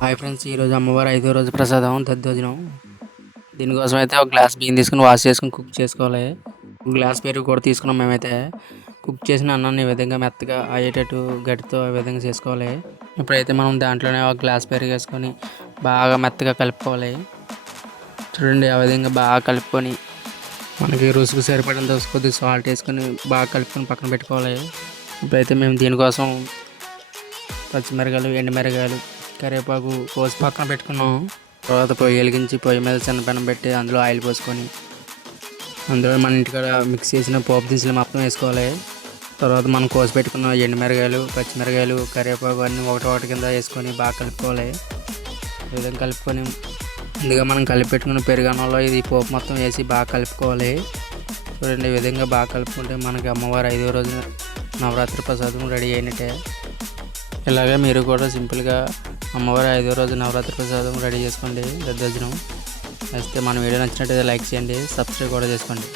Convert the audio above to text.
Hi friends, ఈరోజు అమ్మవారు 5వ రోజు ప్రసాదం దద్దోజనం. దీనికోసం అయితే ఒక గ్లాస్ బియ్యం తీసుకుని వాష్ చేసుకుని కుక్ చేసుకోవాలి. ఒక గ్లాస్ పెరుగు కూడా తీసుకున్నాం. మేమైతే కుక్ చేసిన అన్నాన్ని ఈ విధంగా మెత్తగా అయ్యేటట్టు గట్టితో ఈ విధంగా చేసుకోవాలి. ఇప్పుడైతే మనం దాంట్లోనే ఒక గ్లాస్ పెరుగు వేసుకొని బాగా మెత్తగా కలుపుకోవాలి. చూడండి, ఆ విధంగా బాగా కలుపుకొని మనకి రుసుకు సరిపడినంత కొద్దిగా సాల్ట్ వేసుకొని బాగా కలుపుకొని పక్కన పెట్టుకోవాలి. ఇప్పుడైతే మేము దీనికోసం పచ్చిమిరకాయలు, ఎండుమిరకాయలు, కరివేపాకు కోసి పక్కన పెట్టుకున్నాం. తర్వాత పొయ్యి వెలిగించి పొయ్యి మీద చిన్న పెనం పెట్టి అందులో ఆయిల్ పోసుకొని అందులో మన ఇంటికాడ మిక్స్ చేసిన పోపు దినుసులు మొత్తం వేసుకోవాలి. తర్వాత మనం కోసి పెట్టుకున్న ఎండుమిరకాయలు, పచ్చిమిరకాయలు, కరివేపాకు అన్నీ ఒకటి కింద వేసుకొని బాగా కలుపుకోవాలి. ఈ విధంగా కలుపుకొని ముందుగా మనం కలిపి పెట్టుకున్న పెరుగన్నంలో ఇది పోపు మొత్తం వేసి బాగా కలుపుకోవాలి. చూడండి, ఈ విధంగా బాగా కలుపుకుంటే మనకి అమ్మవారు 5వ రోజు నవరాత్రి ప్రసాదం రెడీ అయినట్టే. ఇలాగే మీరు కూడా సింపుల్గా అమ్మవారి 5వ రోజు నవరాత్రి ప్రసాదం రెడీ చేసుకోండి దద్దోజనం. అయితే మన వీడియో నచ్చినట్టయితే లైక్ చేయండి, సబ్స్క్రైబ్ కూడా చేసుకోండి.